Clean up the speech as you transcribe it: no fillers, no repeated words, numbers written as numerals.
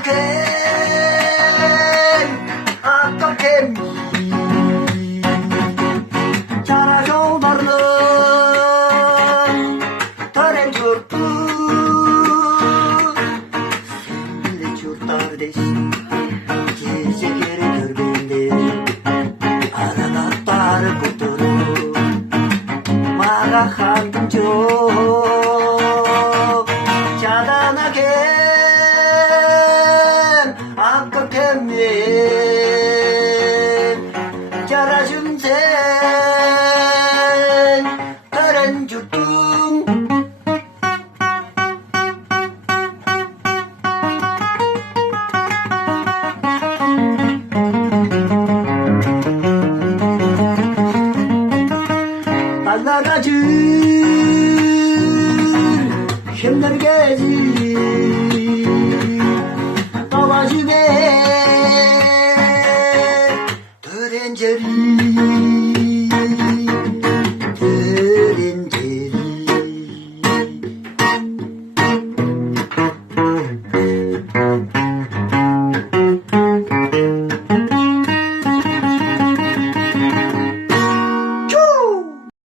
자나게 아깝게 자라줘 바르는 더는 줄뿐 술래 줄따르 대신 기세계를 결국인데 하나가 따를 것들을 마가 한금쪽 자단하게 아깝게 자라줌센 다른 주뚱 날라가지 힘들게지 떠와주게